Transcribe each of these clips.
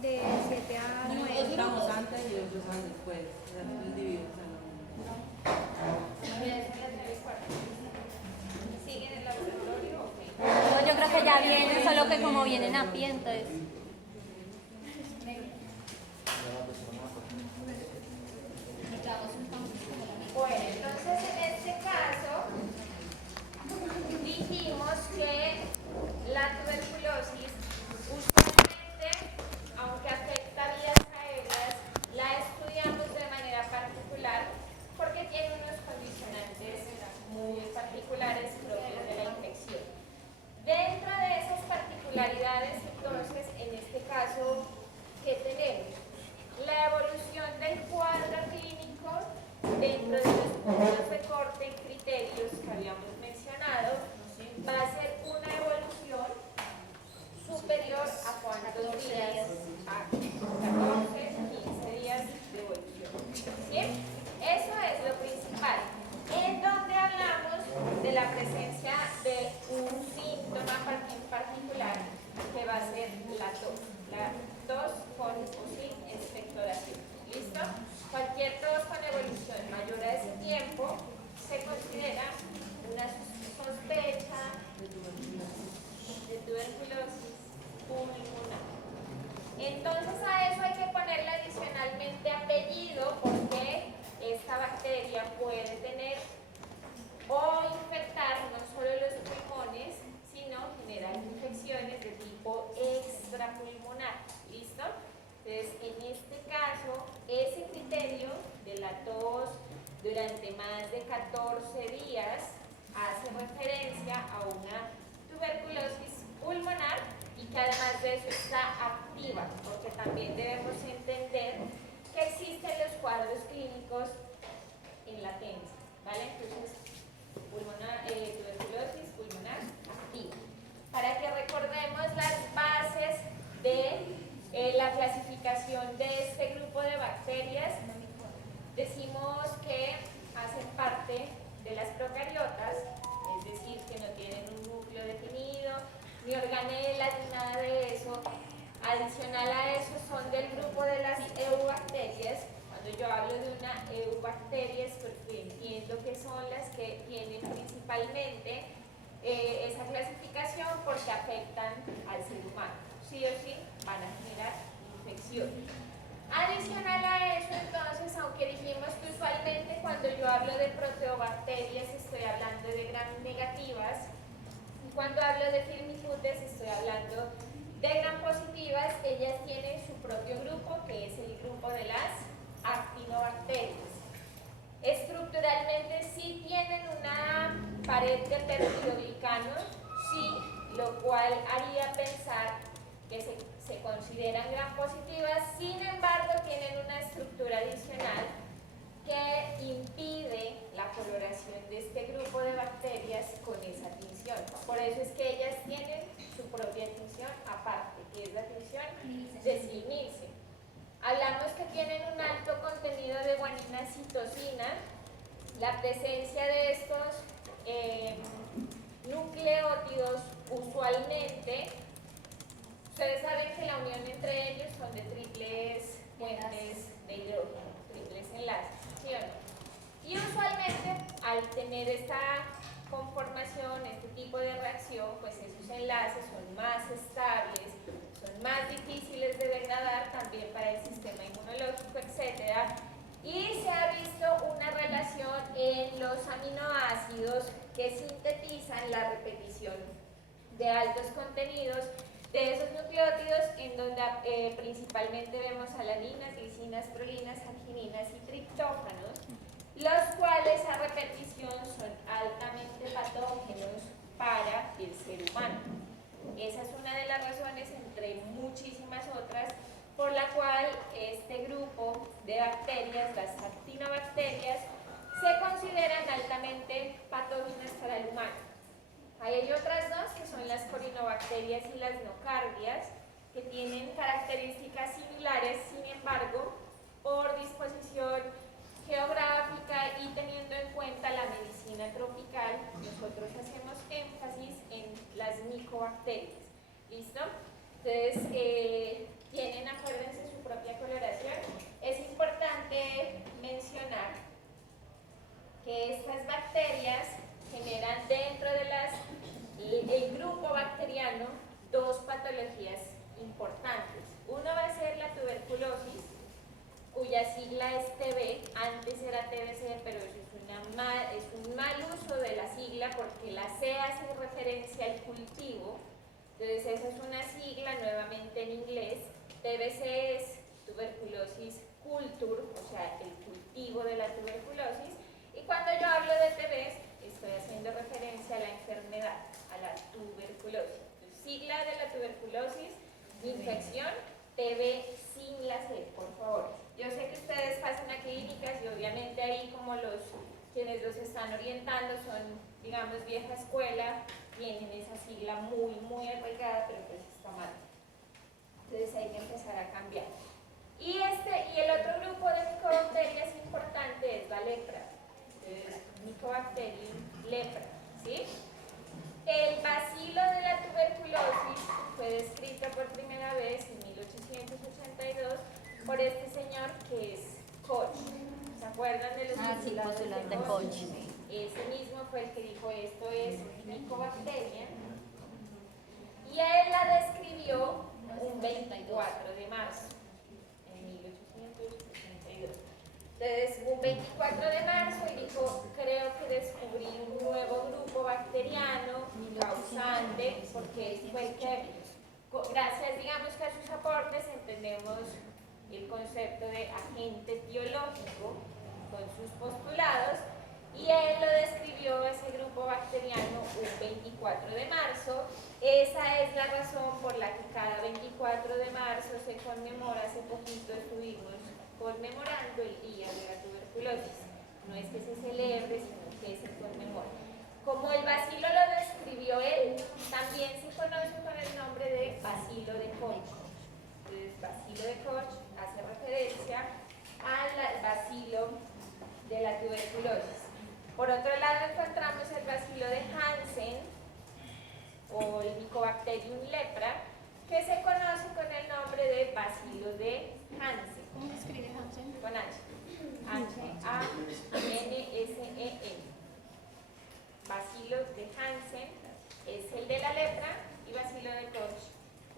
de 7 a 9. Nosotros entramos antes y ellos van después. Divididos en ¿Siguen en el laboratorio o qué? No, yo creo que ya vienen, solo que como vienen a pie, entonces. Bueno, entonces en este caso dijimos que la tuberculosis usualmente, aunque afecta vías aéreas, la estudiamos de manera particular porque tiene unos condicionantes muy particulares propios de la infección. Dentro de esas particularidades, entonces, en este caso, ¿qué tenemos? La evolución del cuadro clínico dentro de los puntos de corte y criterios que habíamos mencionado va a ser una evolución superior a cuántos días, a 14, 15 días de evolución. ¿Sí? Eso es lo principal. En donde hablamos de la presencia de un síntoma particular que va a ser la tos con o sin expectoración. ¿Listo? Cualquier tos con evolución mayor a ese tiempo se considera una sospecha de tuberculosis pulmonar. Entonces a eso hay que ponerle adicionalmente apellido porque esta bacteria puede tener o infectar no solo los pulmones, sino generar infecciones de tipo extrapulmonar. ¿Listo? Entonces, en este caso, ese criterio de la tos durante más de 14 días hace referencia a una tuberculosis pulmonar y que además de eso está activa, porque también debemos entender que existen los cuadros clínicos en latencia, ¿vale? Entonces, tuberculosis pulmonar activa. Para que recordemos las bases de la clasificación de este grupo de bacterias, decimos que hacen parte de las procariotas, es decir, que no tienen un núcleo definido, ni organelas, ni nada de eso. Adicional a eso son del grupo de las eubacterias. Cuando yo hablo de una eubacteria es porque entiendo que son las que tienen principalmente esa clasificación porque afectan al ser humano. Sí o sí van a generar infecciones. Adicional a eso, entonces, aunque dijimos que usualmente cuando yo hablo de proteobacterias estoy hablando de gram negativas, y cuando hablo de firmicutes estoy hablando de gram positivas, ellas tienen su propio grupo, que es el grupo de las actinobacterias. Estructuralmente sí tienen una pared de peptidoglicano, sí, lo cual haría pensar que se consideran gram positivas, sin embargo tienen una estructura adicional que impide la coloración de este grupo de bacterias con esa tinción. Por eso es que ellas tienen su propia tinción aparte, que es la tinción deslignirse. Hablamos que tienen un alto contenido de guanina citosina. La presencia de estos nucleótidos usualmente, ustedes saben que la unión entre ellos son de triples puentes de hidrógeno, triples enlaces, ¿sí o no? Y usualmente al tener esta conformación, este tipo de reacción, pues esos enlaces son más estables, son más difíciles de degradar también para el sistema inmunológico, etc. Y se ha visto una relación en los aminoácidos que sintetizan la repetición de altos contenidos de esos nucleótidos, en donde principalmente vemos alaninas, glicinas, prolinas, argininas y triptófanos, los cuales a repetición son altamente patógenos para el ser humano. Esa es una de las razones, entre muchísimas otras, por la cual este grupo de bacterias, las actinobacterias, se consideran altamente patógenas para el humano. Hay otras dos, que son las corinobacterias y las nocardias, que tienen características similares, sin embargo, por disposición geográfica y teniendo en cuenta la medicina tropical, nosotros hacemos énfasis en las micobacterias. ¿Listo? Entonces, tienen, acuérdense, su propia coloración. Es importante mencionar que estas bacterias generan dentro de el grupo bacteriano dos patologías importantes. Uno va a ser la tuberculosis, cuya sigla es TB, antes era TBC, pero eso es un mal uso de la sigla porque la C hace referencia al cultivo. Entonces esa es una sigla nuevamente en inglés. TBC es tuberculosis culture, o sea, el cultivo de la tuberculosis. Y cuando yo hablo de TB, estoy haciendo referencia a la enfermedad, a la tuberculosis. Entonces, sigla de la tuberculosis, infección, TB sin la C, por favor. Yo sé que ustedes pasan a clínicas y obviamente ahí como quienes los están orientando son, digamos, vieja escuela, tienen esa sigla muy arraigada, pero pues está mal. Entonces hay que empezar a cambiar. Y el otro grupo de micobacterias importante es la lepra. Entonces, Mycobacterium lepra, ¿sí? El bacilo de la tuberculosis fue descrito por primera vez en 1882 por este señor que es Koch. ¿Se acuerdan de los postulantes de Koch? Ese mismo fue el que dijo esto es Mycobacteria. Y él la describió un 24 de marzo en 1882. Entonces, un 24 de marzo y dijo, creo que descubrí un nuevo grupo bacteriano causante, porque fue el que, gracias, digamos que a sus aportes, entendemos el concepto de agente biológico con sus postulados, y él lo describió, ese grupo bacteriano, un 24 de marzo. Esa es la razón por la que cada 24 de marzo se conmemora. Hace poquito estuvimos conmemorando el Día de la Tuberculosis. No es que se celebre, sino que se conmemora. Como el bacilo lo describió él, también se conoce con el nombre de bacilo de Koch. Entonces, bacilo de Koch hace referencia al bacilo de la tuberculosis. Por otro lado encontramos el bacilo de Hansen o el Mycobacterium lepra, que se conoce con el nombre de bacilo de Hansen. ¿Cómo se escribe Hansen? Con H. H-A-N-S-E-N. Bacilo de Hansen es el de la lepra y bacilo de Koch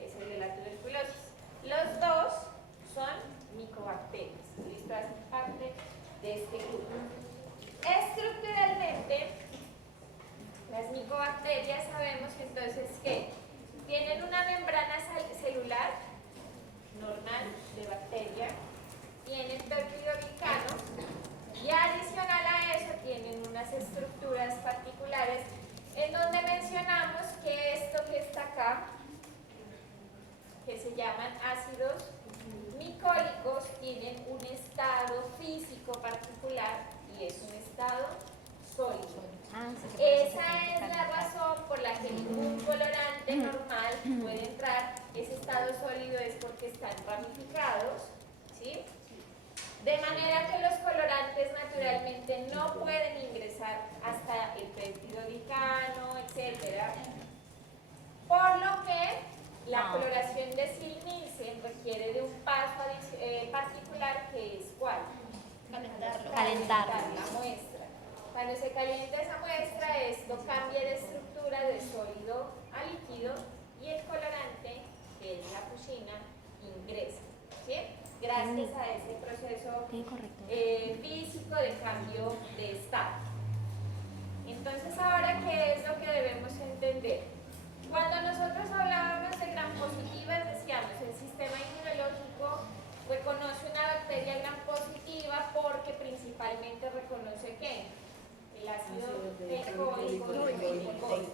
es el de la tuberculosis. Los dos son micobacterias. ¿Listo? Hacen parte de este grupo. Estructuralmente, las micobacterias sabemos entonces que tienen una membrana celular normal de bacteria, tienen peptidoglicano y adicional a eso tienen unas estructuras particulares en donde mencionamos que esto que está acá, que se llaman ácidos micólicos, tienen un estado físico particular y es un estado sólido. Esa es la razón por la que ningún colorante normal puede entrar. Ese estado sólido es porque están ramificados, ¿sí? De manera que los colorantes naturalmente no pueden ingresar hasta el peptidoglicano, etc. Por lo que la coloración de Ziehl-Neelsen requiere de un paso particular, que es ¿cuál? Calentar la muestra. Cuando se calienta esa muestra, esto cambia de estructura de sólido a líquido y el colorante, que es la fuchina, ingresa, ¿sí? Gracias a ese proceso físico de cambio de estado. Entonces, ahora, ¿qué es lo que debemos entender? Cuando nosotros hablábamos de gram positivas, decíamos el sistema inmunológico reconoce una bacteria gram positiva porque principalmente reconoce ¿qué? El ácido teicoico y el teicoico.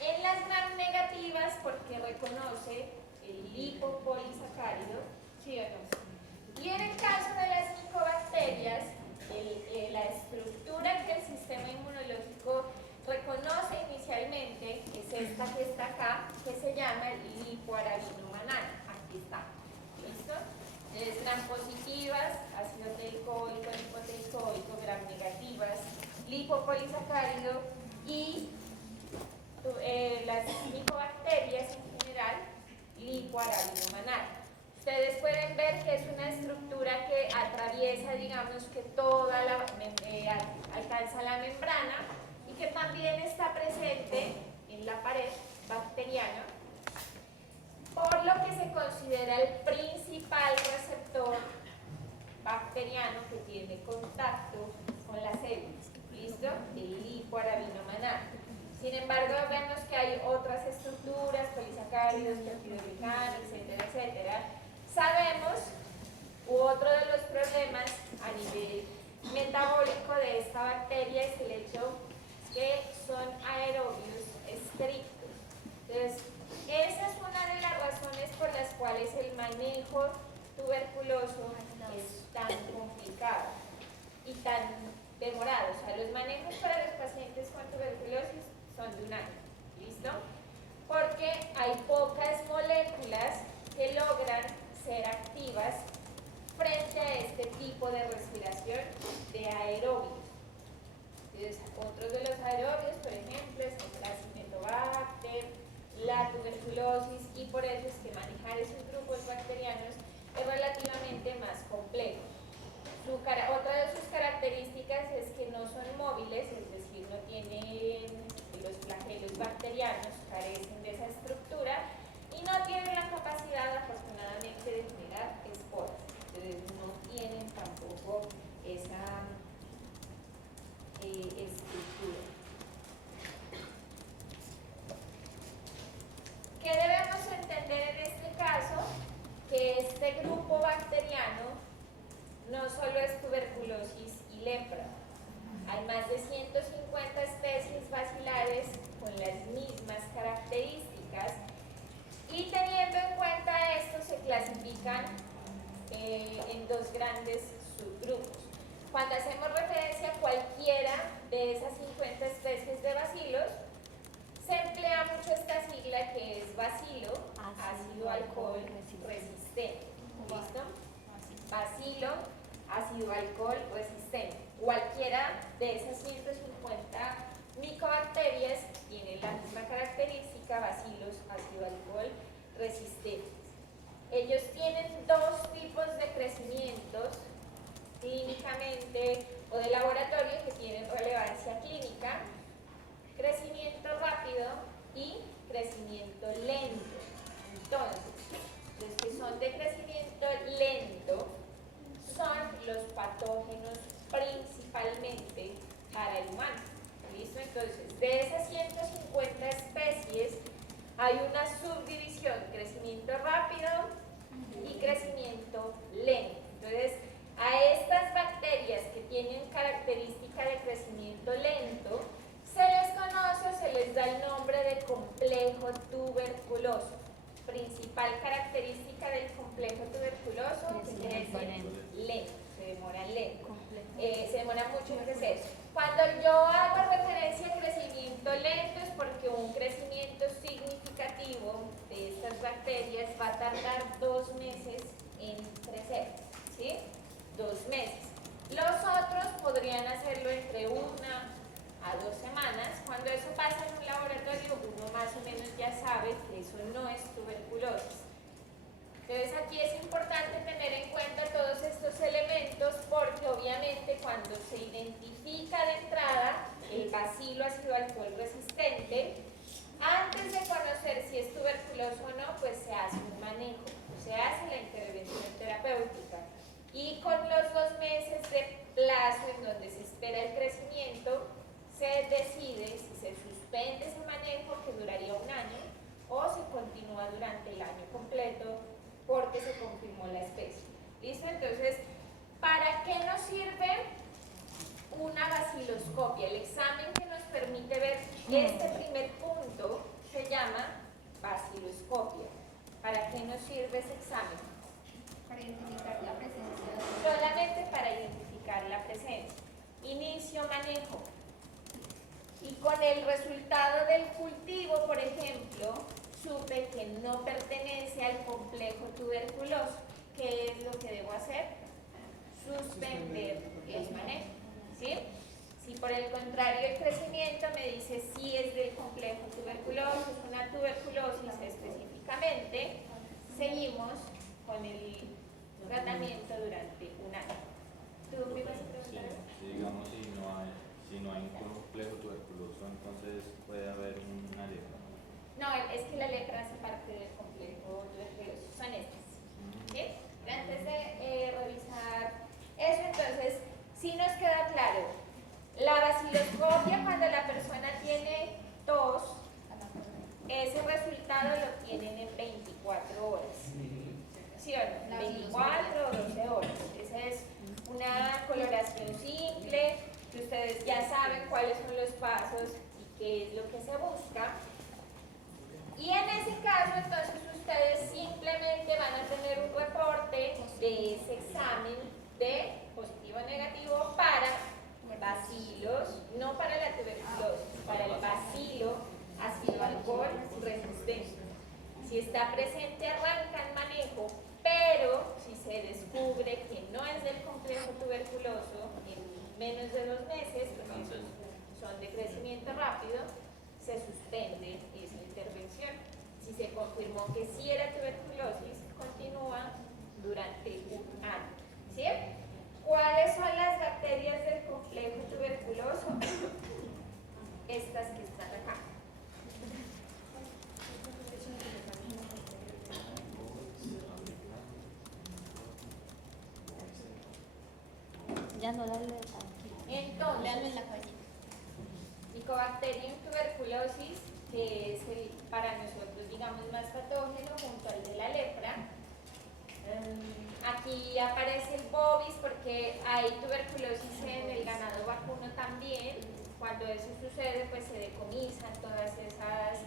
En las gram negativas porque reconoce el lipopolisacárido, ¿sí o no? Y en el caso de las micobacterias, la estructura que el sistema inmunológico reconoce inicialmente es esta que está acá, que se llama el lipoarabinomanal. Aquí está. ¿Listo? Entonces, gram positivas, ácido teicoico, lipoteicoico, gram negativas, lipopolisacárido y las micobacterias en general, lipoarabinomanal. digamos que alcanza la membrana y que también está presente en la pared bacteriana, por lo que se considera el principal receptor bacteriano que tiene contacto con las células. ¿Listo? El lipoarabino manar. Sin embargo, vemos que hay otras estructuras, polisacáridos, peptidoglicano, etcétera, etcétera. Sabemos, otro de los problemas a nivel metabólico de esta bacteria es el hecho que son aerobios estrictos. Entonces, esa es una de las razones por las cuales el manejo tuberculoso es tan complicado y tan demorado. O sea, los manejos para los pacientes con tuberculosis son de un año. ¿Listo? Porque hay pocas moléculas que logran ser activas frente a este tipo de respiración de aerobios. Entonces, otros de los aerobios, por ejemplo, es el Acinetobacter, la tuberculosis, y por eso es que manejar esos grupos bacterianos es relativamente más complejo. Otra de sus características es que no son móviles, es decir, no tienen los flagelos bacterianos, carecen de esa estructura y no tienen la capacidad, afortunadamente, de generar esporas. Entonces, no tienen tampoco esa estructura. ¿Qué debemos entender en este caso? Que este grupo bacteriano no solo es tuberculosis y lepra. Hay más de 150 especies bacilares con las mismas características y teniendo en cuenta esto se clasifican en dos grandes subgrupos. Cuando hacemos referencia a cualquiera de esas 50 especies de bacilos, se emplea mucho esta sigla que es bacilo, ácido alcohol resistente. ¿Listo? Bacilo, ácido alcohol resistente. Cualquiera de esas 150 micobacterias tiene la misma característica, bacilos, ácido alcohol resistentes. Ellos tienen dos tipos de crecimientos clínicamente o de laboratorio que tienen relevancia clínica: crecimiento rápido y crecimiento lento. Entonces, los que son de crecimiento lento son los patógenos principalmente para el humano. ¿Listo? Entonces, de esas 150 especies hay una subdivisión: crecimiento rápido y crecimiento lento. Entonces, a estas bacterias que tienen característica de crecimiento lento se les conoce o se les da el nombre de complejo tuberculoso. Principal característica del complejo tuberculoso es lento, se demora lento, se demora mucho en crecer. Cuando yo hago referencia a crecimiento lento es porque un crecimiento significativo de estas bacterias va a tardar 2 meses en crecer, ¿sí? 2 meses. Los otros podrían hacerlo entre 1 a 2 semanas. Cuando eso pasa en un laboratorio, uno más o menos ya sabe que eso no es tuberculosis. Entonces, aquí es importante tener en cuenta todos estos elementos porque obviamente cuando se identifica de entrada el bacilo ácido alcohol resistente, antes de conocer si es tuberculoso o no, pues se hace un manejo, se hace la intervención terapéutica. Y con los 2 meses de plazo en donde se espera el crecimiento, se decide si se suspende ese manejo, que duraría 1 año, o se continúa durante el año completo porque se confirmó la especie. ¿Listo? Entonces, ¿para qué nos sirve una baciloscopia? El examen que nos permite ver este primer punto se llama baciloscopia. ¿Para qué nos sirve ese examen? Para identificar la presencia. Solamente para identificar la presencia. Inicio manejo. Y con el resultado del cultivo, por ejemplo, supe que no pertenece al complejo tuberculoso. ¿Qué es lo que debo hacer? Suspender el manejo. ¿Sí? Si por el contrario el crecimiento me dice si es del complejo tuberculoso, es una tuberculosis específicamente, seguimos con el tratamiento durante 1 año. ¿Tú Si no hay un complejo tuberculoso, entonces puede haber una lepra. No, es que la lepra hace parte del complejo tuberculoso, son estas. ¿Sí? Antes de revisar eso, entonces, si nos queda claro, la vaciloscopia cuando la persona tiene tos, ese resultado lo tienen en 24 horas. ¿Sí o no? 24 o 12 horas. Esa es una coloración simple, que ustedes ya saben cuáles son los pasos y qué es lo que se busca. Y en ese caso, entonces, ustedes simplemente van a tener un reporte de ese examen de positivo o negativo para bacilos, no para la tuberculosis, para el bacilo ácido alcohol resistente. Si está presente, arranca el manejo, pero si se descubre que no es del complejo tuberculoso en menos de 2 meses, porque son de crecimiento rápido, se suspende esa intervención. Si se confirmó que sí era tuberculosis, continúa durante un año. ¿Sí? ¿Cuáles son las bacterias del complejo tuberculoso? Estas que están acá. Ya no la leo aquí. Entonces, Léalo en la cabecita. Mycobacterium tuberculosis, que es el para nosotros, digamos, más patógeno junto al de la lepra. Aquí aparece el bovis porque hay tuberculosis en el ganado vacuno también. Cuando eso sucede, pues se decomisan todas esas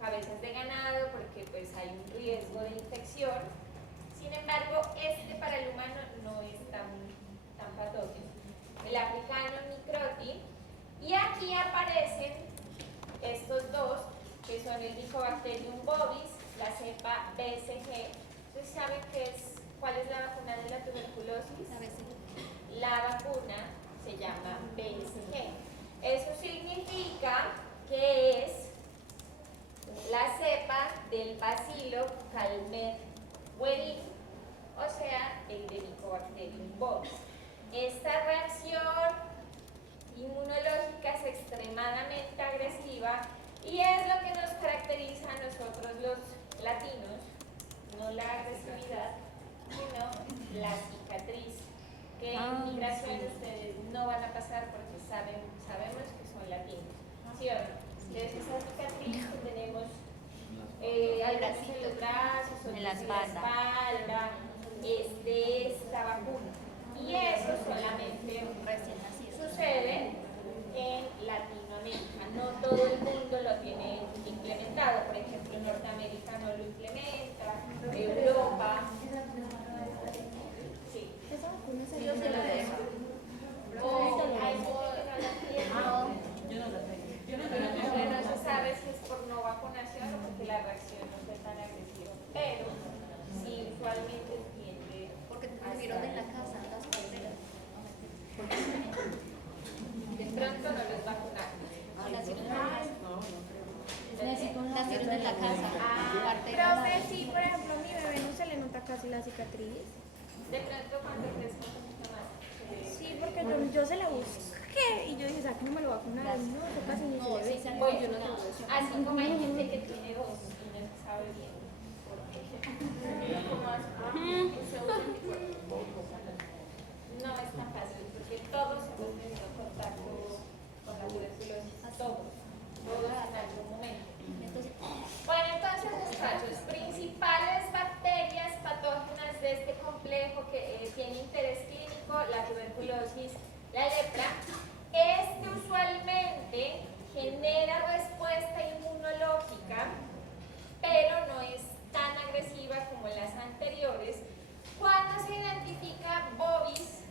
cabezas de ganado porque pues hay un riesgo de infección. Sin embargo, este para el humano no es tan patógeno. El africano microti. Y aquí aparecen estos dos, que son el Mycobacterium bovis, la cepa BCG. ¿Ustedes saben cuál es la vacuna de la tuberculosis? La BCG. La vacuna se llama BCG. Eso significa que es la cepa del bacilo Calmette-Guerin, o sea, el de Mycobacterium bovis. Esta reacción inmunológica es extremadamente agresiva y es lo que nos caracteriza a nosotros los latinos, no la agresividad, sino la cicatriz, que en migración ustedes no van a pasar porque sabemos que son latinos. ¿Sí o no? Entonces esa cicatriz que tenemos algunos en los brazos, otros en la espalda, es de esta vacuna. Y eso solamente Recién nacido. sucede en Latinoamérica. No todo el mundo lo tiene implementado. Por ejemplo, Norteamérica no lo implementa, Europa. Sí. Yo se la dejo. O hay gente que no la tiene. Yo no la tengo. Pero no se sabe si es por no vacunación o porque la reacción no fue tan agresiva. Pero sí, usualmente tiende. Porque tuvieron en la casa las parteras. De pronto no los vacunaron. No, nacieron en la casa. Nacieron en la casa. Parteras. Profe, sí, por ejemplo, a mi bebé no se le nota casi la cicatriz. De pronto cuando crezca un poquito más. Sí, porque yo se la busqué y yo dije, ¿sabes que no me lo vacunaron? No, eso casi ni No, se le sí, ve. Bueno, así como hay gente que tiene dos y no se sabe bien por qué. Como se usa anticuerpos. No es tan fácil porque todos hemos tenido contacto con la tuberculosis. Todos en algún momento. Entonces, Bueno, entonces, muchachos, principales bacterias patógenas de este complejo que tiene interés clínico, la tuberculosis, la lepra. Este usualmente genera respuesta inmunológica, pero no es tan agresiva como las anteriores. Cuando se identifica bovis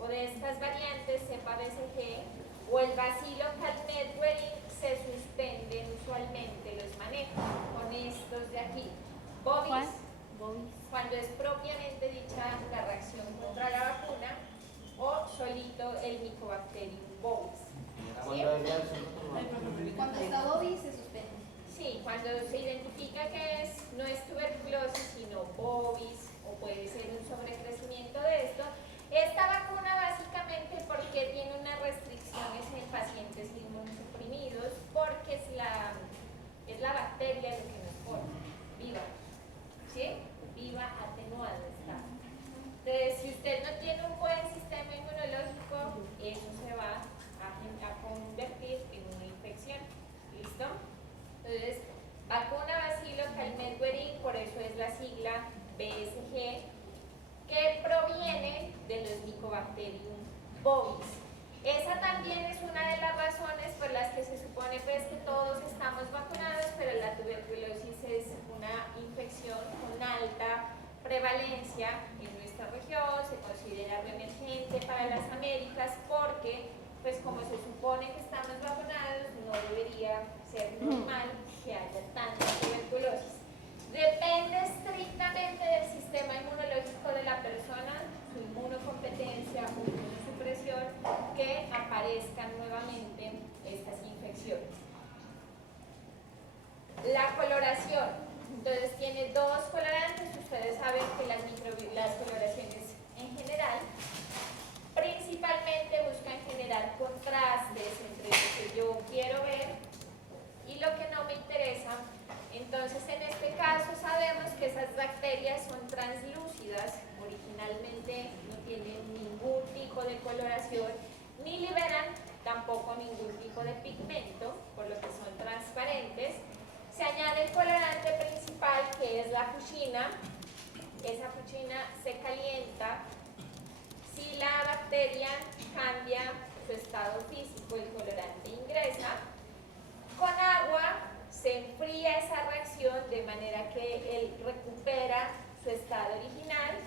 o de estas variantes, cepa BCG, o el bacilo Calmette-Guerin, se suspenden usualmente los manejos con estos de aquí. Bovis, cuando es propiamente dicha la reacción contra la vacuna, o solito el Mycobacterium bovis. ¿Sí? cuando está Bobby se suspende. Sí, cuando se identifica que no es tuberculosis, sino bovis, o puede ser un sobrecrecimiento de esto. Esta vacuna básicamente porque tiene una restricción infecciones en pacientes inmunosuprimidos porque es la bacteria lo que nos pone viva, ¿sí? Viva, atenuada está. Entonces, si usted no tiene un buen sistema inmunológico, eso se va a convertir en una infección. ¿Listo? Entonces, vacuna Bacilo Calmette-Guerin, por eso es la sigla BSG, que proviene de los Mycobacterium bovis. Esa también es una de las razones por las que se supone pues, que todos estamos vacunados, pero la tuberculosis es una infección con alta prevalencia en nuestra región, se considera emergente para las Américas porque, pues como se supone que estamos vacunados, no debería ser normal que haya tanta tuberculosis. Depende estrictamente del sistema inmunológico de la persona, su inmunocompetencia o inmunosupresión, que aparezcan nuevamente estas infecciones. La coloración. Entonces tiene dos colorantes. Ustedes saben que las coloraciones en general principalmente buscan generar contrastes entre lo que yo quiero ver y lo que no me interesa. Entonces, en este caso sabemos que esas bacterias son translúcidas, originalmente no tienen ningún tipo de coloración, ni liberan tampoco ningún tipo de pigmento, por lo que son transparentes. Se añade el colorante principal, que es la fuchina. Esa fuchina se calienta. Si la bacteria cambia su estado físico, el colorante ingresa. Con agua se enfría esa reacción de manera que él recupera su estado original.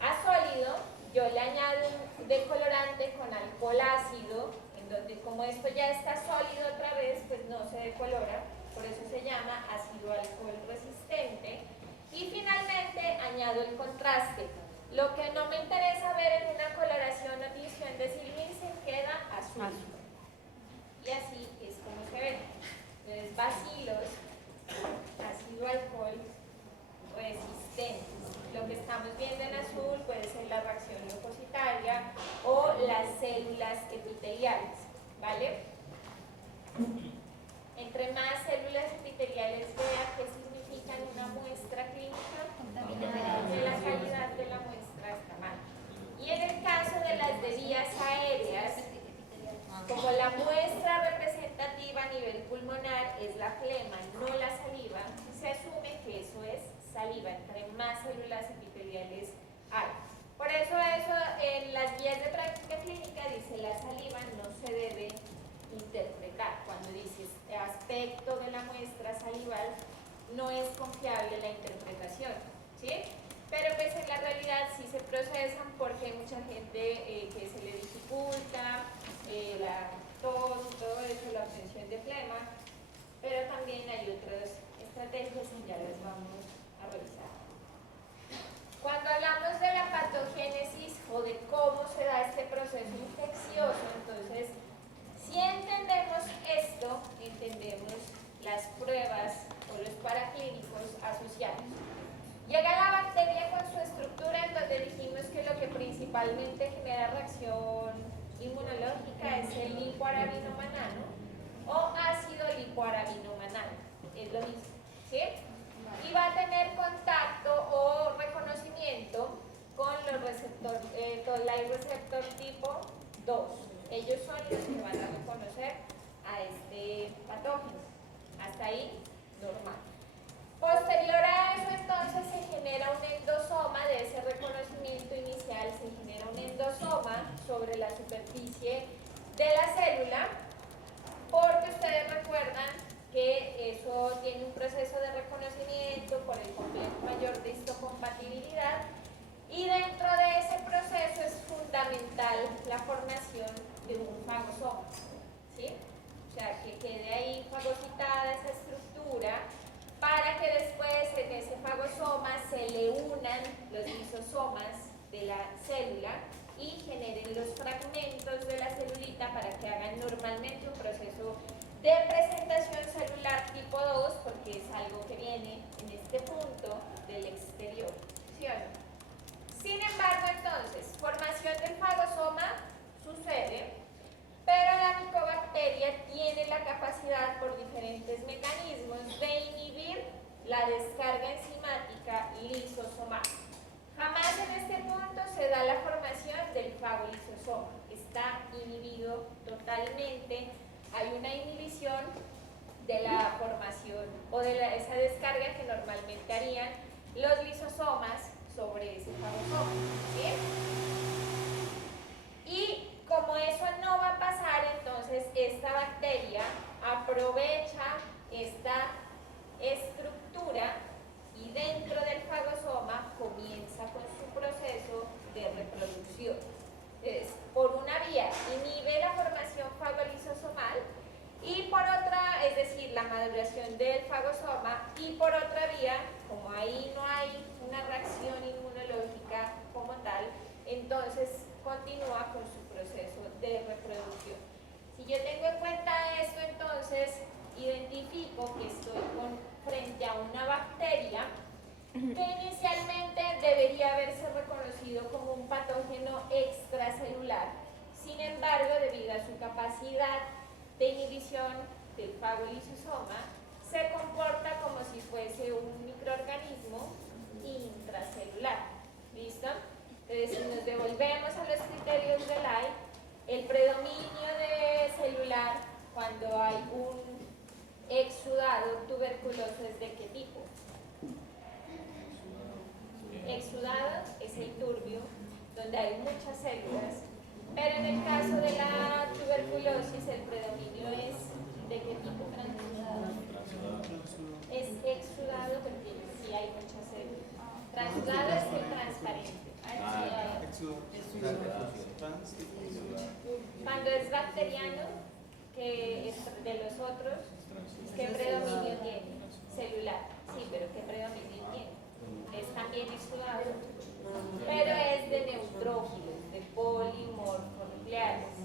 A sólido, yo le añado un decolorante con alcohol ácido, en donde como esto ya está sólido otra vez, pues no se decolora, por eso se llama ácido alcohol resistente. Y finalmente añado el contraste. Lo que no me interesa ver en una coloración o división de Sylvincen queda azul. Y así es como se ve. Entonces, bacilos, ácido alcohol resistentes. Lo que estamos viendo en azul puede ser la reacción leucocitaria o las células epiteliales, ¿vale? Entre más células epiteliales vea, ¿qué significa en una muestra clínica? Que la calidad de la muestra está mal. Y en el caso de las de vías aéreas, como la muestra representativa a nivel pulmonar es la flema, no la saliva, se asume que eso es saliva, entre más células epiteliales hay. Por eso en las guías de práctica clínica dice la saliva no se debe interpretar. Cuando dices aspecto de la muestra salival, no es confiable la interpretación, ¿sí? Pero pues en la realidad sí se procesan porque hay mucha gente que se le dificulta la tos, todo eso, la obtención de flema, pero también hay otras estrategias y ya las vamos a revisar. Cuando hablamos de la patogénesis o de cómo se da este proceso infeccioso, entonces, si entendemos esto, entendemos las pruebas o los paraclínicos asociados. Llega la bacteria con su estructura en donde dijimos que lo que principalmente genera reacción inmunológica es el lipoarabinomanano o ácido lipoarabinomanano, es lo mismo, ¿sí? Y va a tener contacto o reconocimiento con los receptores, Toll-like receptor tipo 2. Ellos son los que van a reconocer a este patógeno. Hasta ahí, normal. Posterior a eso, entonces, se genera un endosoma. De ese reconocimiento inicial se genera un endosoma sobre la superficie de la célula, porque ustedes recuerdan que eso tiene un proceso de reconocimiento por el complejo mayor de histocompatibilidad, y dentro de ese proceso es fundamental la formación de un fagosoma, ¿sí? O sea, que quede ahí fagocitada esa estructura para que después en ese fagosoma se le unan los lisosomas de la célula y generen los fragmentos de la celulita para que hagan normalmente un proceso de presentación celular tipo 2, porque es algo que viene en este punto del exterior, ¿sí o no? Sin embargo, entonces, formación del fagosoma sucede, pero la micobacteria tiene la capacidad por diferentes mecanismos de inhibir la descarga enzimática lisosomal. Jamás en este punto se da la formación del fagolisosoma, está inhibido totalmente, hay una inhibición de la formación o de esa descarga que normalmente harían los lisosomas sobre ese fagosoma. ¿Bien? Y como eso no va a pasar, entonces esta bacteria aprovecha esta estructura y dentro del fagosoma comienza con su proceso de reproducción. Entonces, por una vía inhibe la formación fagolisosomal y por otra, es decir, la maduración del fagosoma, y por otra vía, como ahí no hay una reacción inmunológica como tal, entonces continúa con su proceso de reproducción. Si yo tengo en cuenta esto, entonces identifico que estoy frente a una bacteria que inicialmente debería haberse reconocido como un patógeno extracelular. Sin embargo, debido a su capacidad de inhibición del fagolisosoma, se comporta como si fuese un microorganismo intracelular. ¿Listo? Entonces, si nos devolvemos a los criterios de Lai, el predominio de celular cuando hay un exudado tuberculoso es de qué tipo? Exudado es el turbio, donde hay muchas células, pero en el caso de la tuberculosis el predominio es de qué tipo? Transudado. Es exudado porque sí hay muchas células. Transudado es el transparente. Cuando es bacteriano, que es de los otros, ¿qué predominio tiene? Celular. Sí, pero ¿qué predominio tiene? Es también exudado, pero es de neutrófilos, de polimorfonucleares.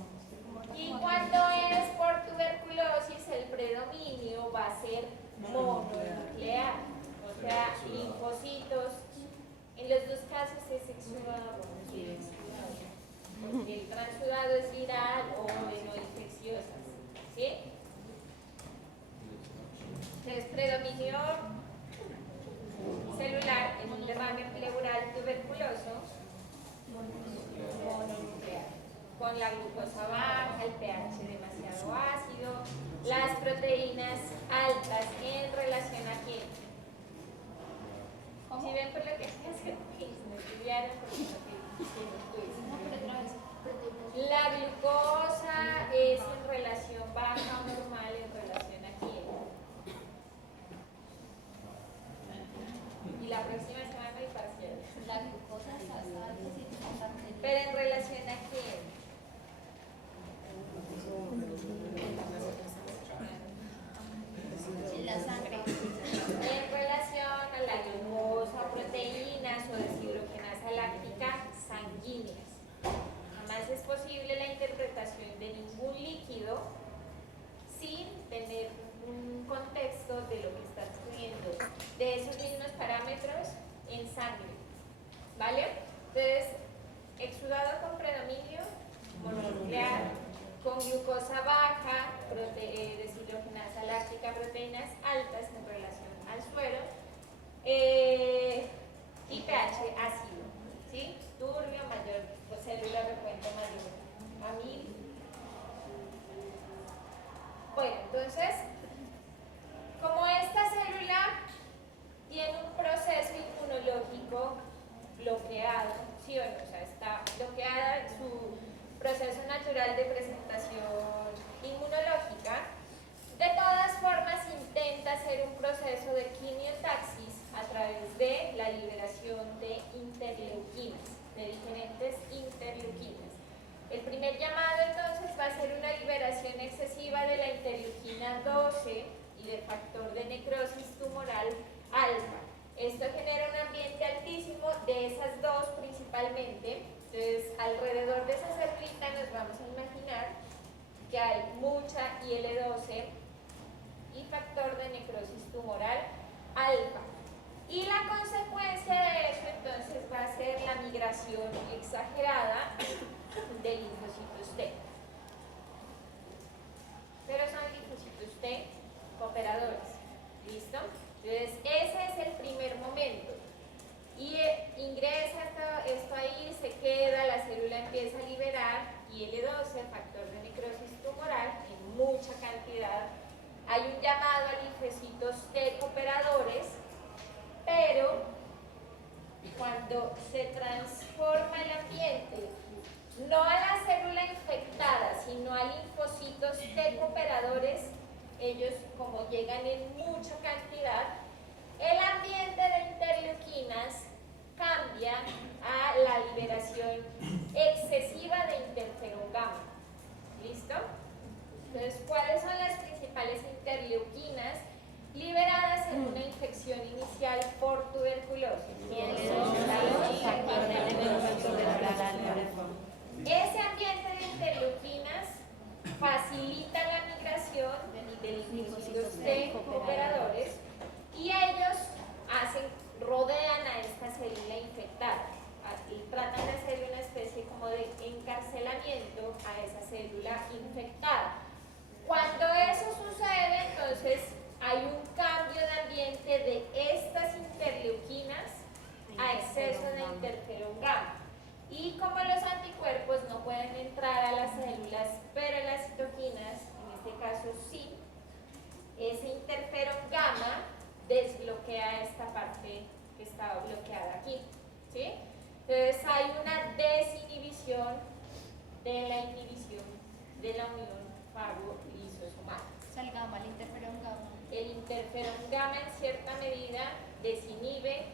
Y cuando es por tuberculosis, el predominio va a ser mononuclear, o sea, linfocitos. En los dos casos es exudado, porque el transudado es viral o de no infecciosas, ¿sí? Entonces, predominio celular en un derrame pleural tuberculoso mononuclear, con la glucosa baja, el pH demasiado ácido, las proteínas altas en relación a quién. Si ven por lo que no estudiaron, la glucosa es en relación baja o normal en relación a quién. Y la próxima semana hay parcial. La glucosa está Pero en relación a quién. en la sangre. En relación a la glucosa, proteínas o deshidrogenasa láctica sanguíneas. Jamás es posible la interpretación de ningún líquido sin tener un contexto de lo que está estudiando, de esos mismos parámetros en sangre. ¿Vale? Entonces, exudado con predominio mononuclear, con glucosa baja, deshidrogenasa láctica, proteínas altas en relación al suero, y pH ácido, ¿sí? Turbio mayor, o célula recuento mayor a 1000. Bueno, entonces, como esta célula tiene un proceso inmunológico bloqueado, ¿sí o no? O sea, está bloqueada en su proceso natural de presentación inmunológica, de todas formas intenta hacer un proceso de quimiotaxis a través de la liberación de interleuquinas, de diferentes interleuquinas. El primer llamado entonces va a ser una liberación excesiva de la interleuquina 12 y del factor de necrosis tumoral alfa. Esto genera un ambiente altísimo de esas dos principalmente. Entonces, alrededor de esa célula nos vamos a imaginar que hay mucha IL-12 y factor de necrosis tumoral alfa. Y la consecuencia de eso entonces va a ser la migración exagerada de linfocitos T. Entonces hay una desinhibición de la inhibición de la unión fago-lisosomal. O sea, el gamma, el interferón gamma. El interferón gamma en cierta medida desinhibe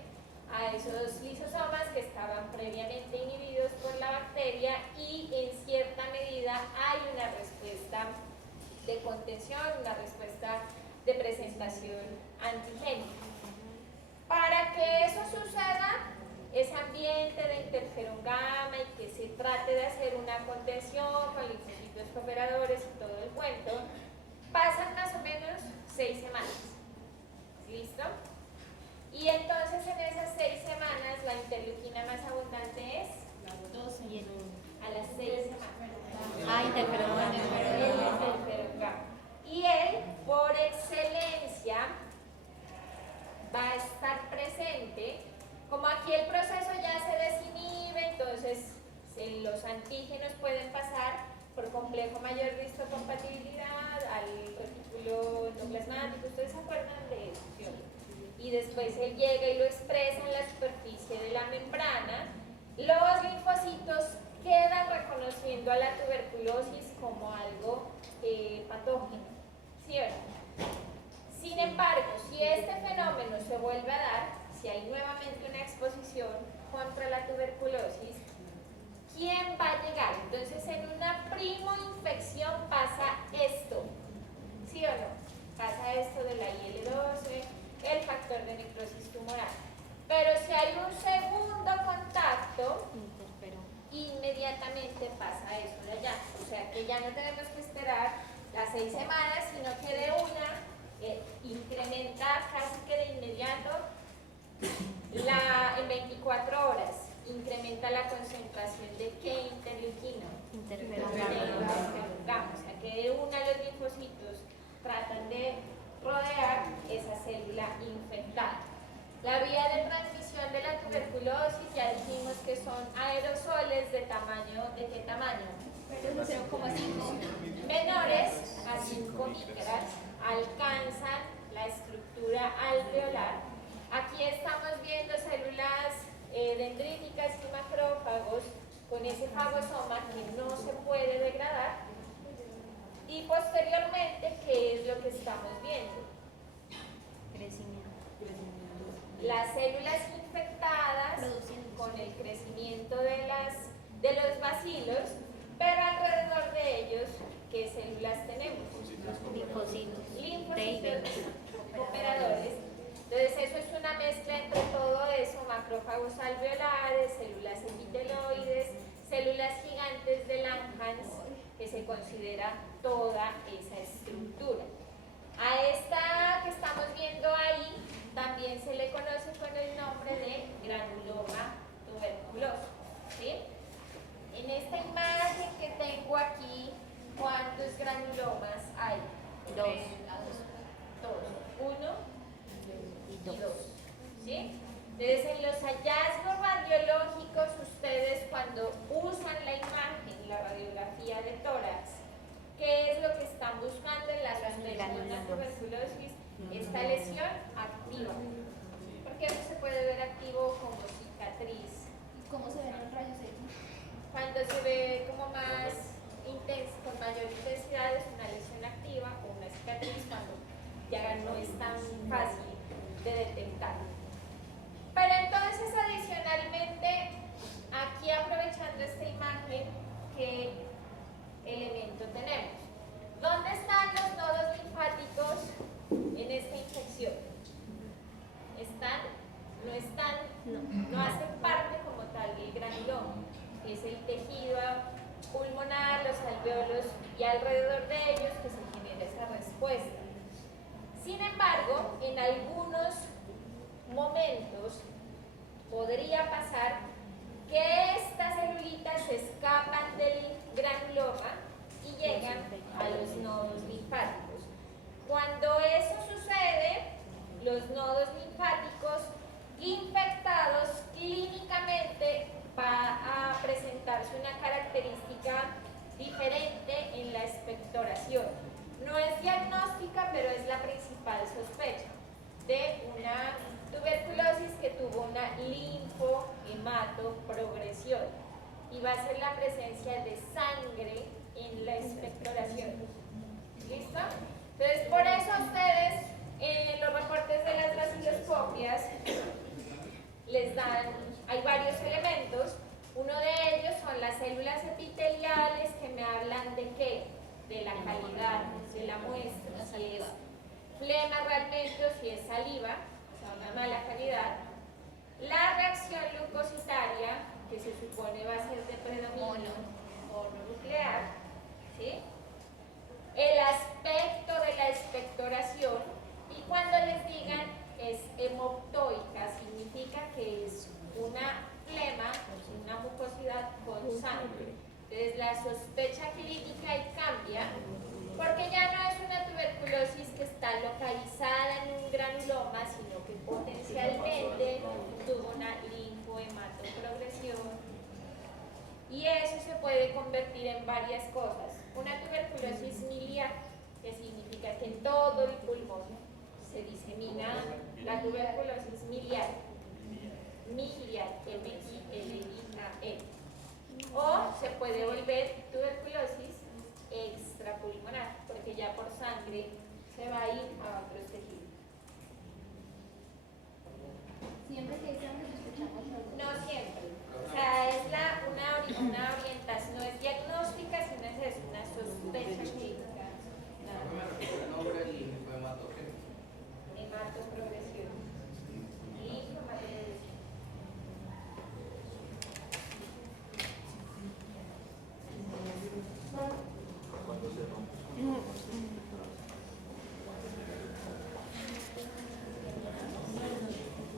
a esos lisosomas que estaban previamente inhibidos por la bacteria y en cierta medida hay una respuesta de contención, una respuesta de presentación antigénica. Para que eso suceda, ese ambiente de interferón gamma y que se trate de hacer una contención con linfocitos cooperadores y todo el cuento, pasan más o menos 6 semanas. ¿Listo? Y entonces en esas 6 semanas la interleuquina más abundante es 12. a las 6 semanas. Ah, interferón gamma. El interferón gamma. Y él, por excelencia, va a estar presente. Como aquí el proceso ya se desinhibe, entonces los antígenos pueden pasar por complejo mayor histocompatibilidad al retículo endoplasmático. ¿Ustedes se acuerdan de eso? ¿Sí? Y después él llega y lo expresa en la superficie de la membrana. Los linfocitos quedan reconociendo a la tuberculosis como algo patógeno. ¿Sí o no? Sin embargo, si este fenómeno se vuelve a dar, si hay nuevamente una exposición contra la tuberculosis, ¿quién va a llegar? Entonces, en una primo-infección pasa esto, ¿sí o no? Pasa esto de la IL-12, el factor de necrosis tumoral. Pero si hay un segundo contacto, inmediatamente pasa eso de allá. O sea que ya no tenemos que esperar las 6 semanas, sino que de una incrementa casi que de inmediato en 24 horas. Incrementa la concentración de qué interleuquina. Interferón gamma. O sea que de una los linfocitos tratan de rodear esa célula infectada. La vía de transmisión de la tuberculosis ya dijimos que son aerosoles de tamaño, ¿de qué tamaño? 0,5. Menores a 5 micras, alcanzan la estructura alveolar. Aquí estamos viendo células dendríticas y macrófagos con ese fagosoma que no se puede degradar. Y posteriormente, ¿qué es lo que estamos viendo? Crecimiento. Las células infectadas con el crecimiento de los bacilos, pero alrededor de ellos, ¿qué células tenemos? Linfocitos. Operadores. Entonces eso es una mezcla entre todo eso, macrófagos alveolares, células epiteloides, células gigantes de Langhans, que se considera toda esa estructura. A esta que estamos viendo ahí también se le conoce con el nombre de granuloma tuberculoso. ¿Sí? En esta imagen que tengo aquí, ¿cuántos granulomas hay? 2. 2. 1 y 2. ¿Sí? Entonces, en los hallazgos radiológicos, ustedes cuando usan la imagen, la radiografía de tórax, ¿qué es lo que están buscando en la sospecha de una tuberculosis? Esta lesión activa. Porque eso se puede ver activo como cicatriz. ¿Cómo se ven los rayos X? Cuando se ve como más intenso, con mayor intensidad, es una lesión activa o una cicatriz cuando ya no es tan fácil de detectar. Pero entonces, adicionalmente, aquí aprovechando esta imagen, ¿qué elemento tenemos? ¿Dónde están los nodos linfáticos en esta infección? ¿Están? ¿No están? No hacen parte como tal del granuloma, que es el tejido pulmonar, los alveolos y alrededor de ellos que se genera esa respuesta. Sin embargo, en algunos momentos podría pasar que estas celulitas se escapan del granuloma y llegan a los nodos linfáticos. Cuando eso sucede, los nodos linfáticos infectados clínicamente va a presentarse una característica diferente en la expectoración. No es diagnóstica, pero es la principal sospecha de una tuberculosis que tuvo una linfohematoproliferación. va a ser la presencia de sangre en la expectoración. ¿Listo? Entonces, por eso ustedes en los reportes de las vaciloscopias les dan, hay varios elementos. Uno de ellos son las células epiteliales que me hablan de qué, de la calidad de la muestra, si es flema realmente o si es saliva, o sea, una mala calidad. La reacción glucositaria, que se supone va a ser de predominio mononuclear, ¿sí? El aspecto de la expectoración, y cuando les digan es hemoptoica, significa que es una flema, una mucosidad con sangre. Entonces la sospecha clínica ahí cambia, porque ya no es una tuberculosis que está localizada en un granuloma, sino que potencialmente tuvo una linfohematoprogresión. Y eso se puede convertir en varias cosas. Una tuberculosis miliar, que significa que en todo el pulmón se disemina la tuberculosis miliar. Miliar, M-I-L-I-A-R. O se puede volver tuberculosis extrapulmonar, porque ya por sangre se va a ir a otros tejidos. Siempre que estamos escuchamos No siempre. O sea, es una orientación, no es diagnóstica, sino es una sospecha clínica. Hematoprogresión. Linfohematoprogresión. Cuando se rompe.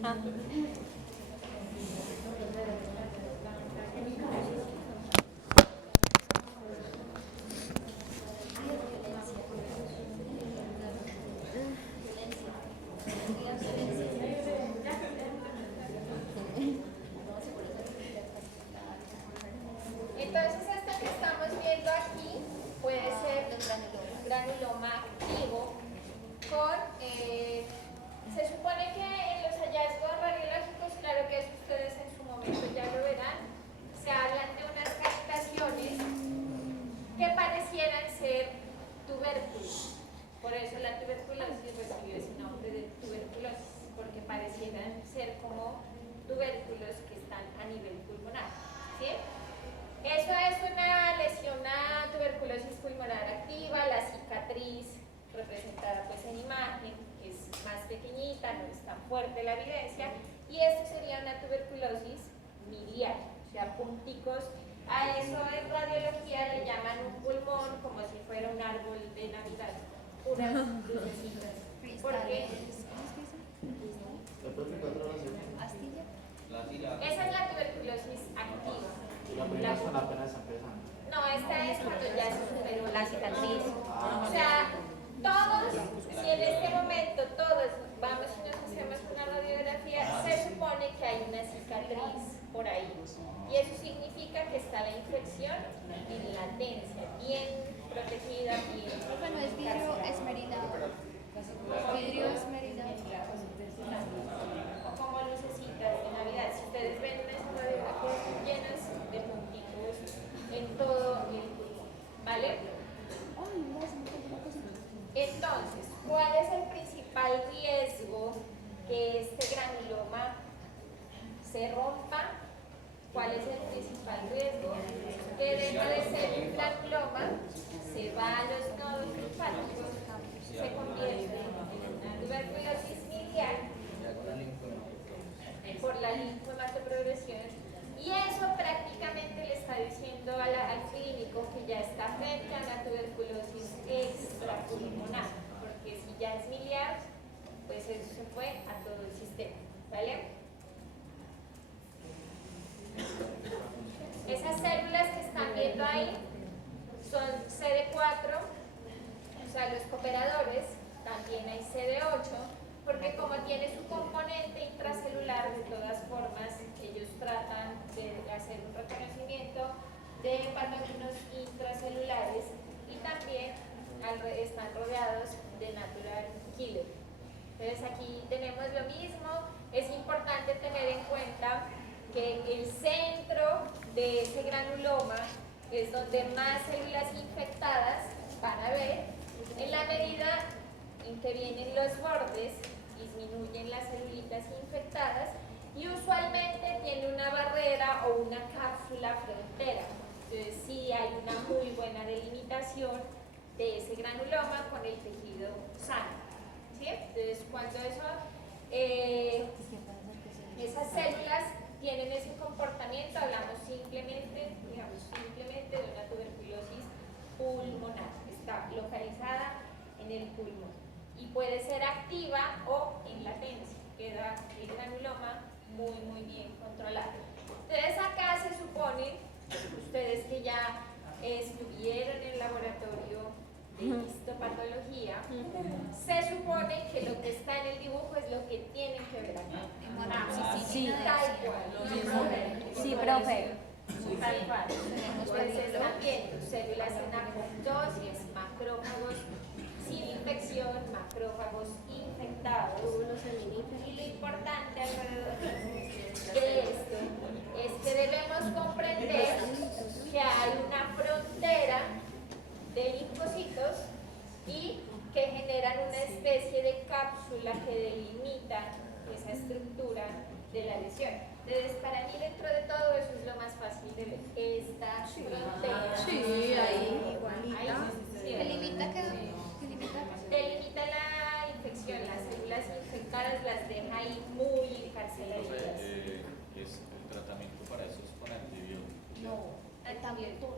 Ah. Entonces, esto que estamos viendo aquí puede ser granuloma activo con, se supone que en los hallazgos radiológicos, claro que eso ustedes en su momento ya lo verán, se hablan de unas captaciones que parecieran ser tubérculos. Por eso la tuberculosis recibió ese nombre de tuberculosis, porque parecieran ser como tubérculos que están a nivel pulmonar. ¿Sí? Eso es una lesión, una tuberculosis pulmonar activa, la cicatriz representada pues en imagen, que es más pequeñita, no es tan fuerte la evidencia, y esto sería una tuberculosis miliar, o sea, punticos. A eso en radiología le llaman un pulmón como si fuera un árbol de Navidad, puras lucecitas. ¿Por qué? Esa es la tuberculosis activa. La primera son apenas empezando. No, esta es cuando ya se superó la cicatriz. O sea, todos, si en este momento todos vamos y nos hacemos una radiografía, se supone que hay una cicatriz por ahí. Y eso significa que está la infección en latencia, bien protegida, bien. Bueno, es vidrio esmerita. Vidrio esmerita. O como lucecitas de Navidad. Si ustedes ven unas radiografías llenas de puntitos en todo el pulmón, ¿vale? Entonces, ¿cuál es el principal riesgo que este granuloma se rompa? ¿Cuál es el principal riesgo? Que deja de ser un granuloma, se va a los nodos linfáticos, se convierte en una tuberculosis miliar por la linfohematoprogresión, y eso prácticamente le está diciendo al clínico que ya está frente a una tuberculosis extrapulmonar, porque si ya es miliar, pues eso se fue a todo el sistema, ¿vale? Esas células que están viendo ahí son CD4, o sea, los cooperadores, también hay CD8, porque como tiene su componente intracelular, de todas formas, ellos tratan de hacer un reconocimiento de patógenos intracelulares y también están rodeados de natural killer. Entonces aquí tenemos lo mismo. Es importante tener en cuenta que el centro de ese granuloma es donde más células infectadas van a haber. En la medida en que vienen los bordes, disminuyen las celulitas infectadas y usualmente tiene una barrera o una cápsula frontera. Entonces sí hay una muy buena delimitación de ese granuloma con el tejido sano. ¿Sí? Entonces cuando esas células tienen ese comportamiento, hablamos simplemente de una tuberculosis pulmonar. Está localizada en el pulmón y puede ser activa o en latencia. Queda el granuloma muy bien controlado. Entonces acá se supone, ustedes que ya estuvieron en el laboratorio de histopatología, se supone que lo que está en el dibujo es lo que tienen que ver acá. Sí. Tal cual. Sí, profe. Tal cual. Ustedes están viendo células en apoptosis, macrófagos sin infección, macrófagos infectados. Y lo importante alrededor de esto es que debemos comprender que hay una frontera de linfocitos y que generan una especie de cápsula que delimita esa estructura de la lesión. Entonces, para mí, dentro de todo eso es lo más fácil de ver. Esta frontera. Sí, ahí. ¿Delimita qué? Delimita la infección, las células infectadas las deja ahí muy encarceladitas. El tratamiento para eso es con antibióticos. No, antibióticos.